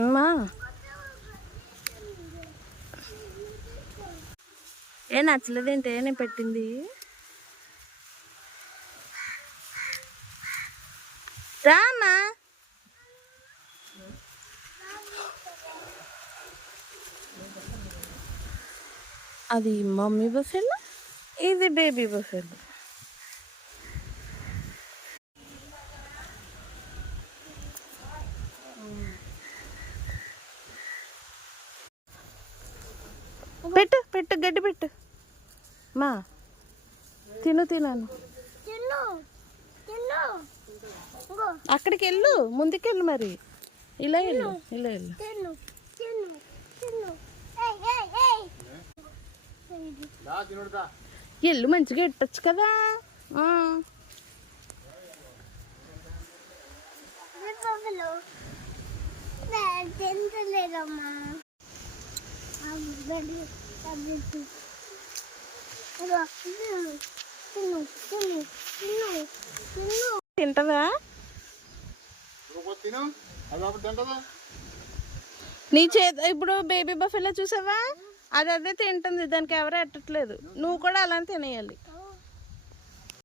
అమ్మా ఏ నచ్చలేదేంటే నేను పెట్టింది? రామ్మా. అది మమ్మీ బఫెలో, ఇది బేబీ బఫెలో. పెట్టు పెట్టు, గడ్డి పెట్టు మా. తినాను. అక్కడికి వెళ్ళు, ముందుకెళ్ళు మరి. ఇలా వెళ్ళు, ఇలా వెళ్ళు. ఎల్లు మంచిగా ఎట్టచ్చు కదా. తింటదా? నీ చేతి ఇప్పుడు బేబీ బఫెలో చూసావా, అదే తింటుంది, దానికి ఎవరు ఎట్టట్లేదు. నువ్వు కూడా అలానే తినేయాలి.